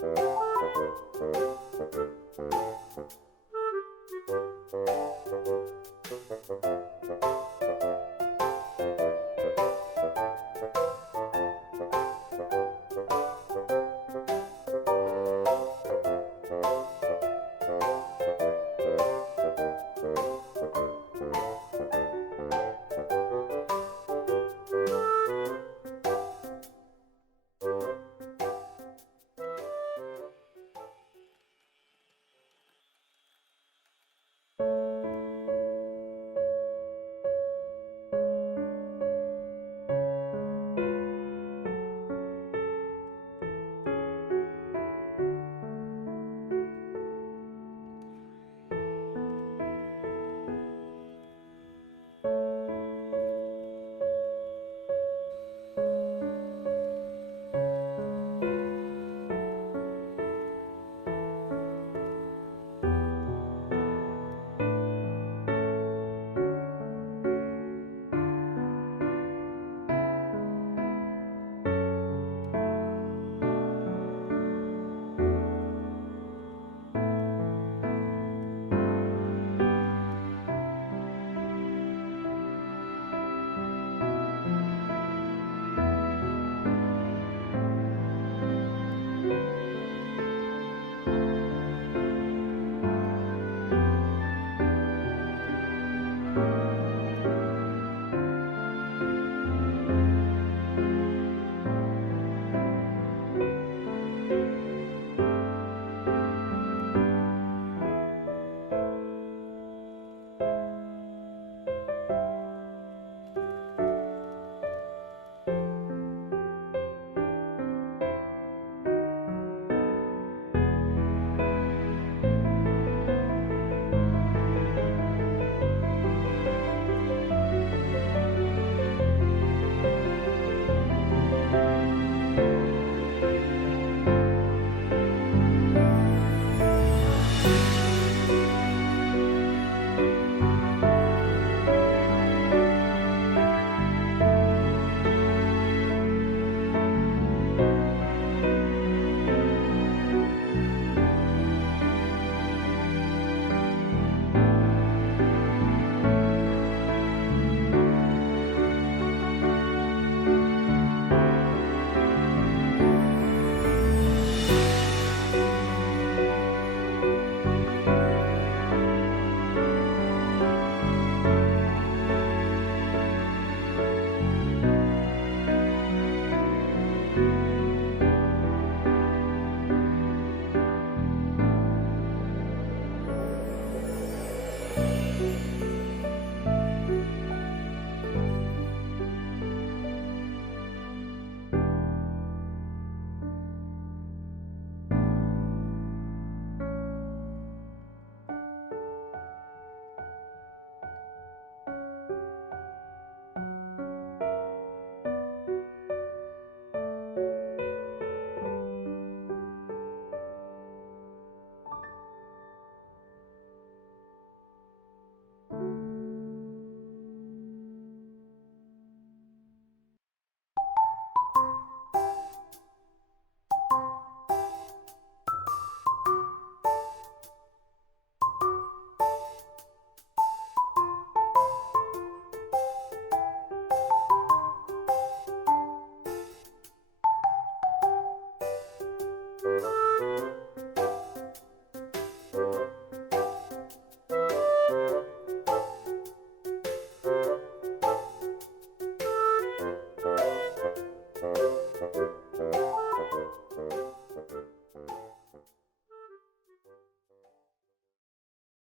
Thank you. Thank you.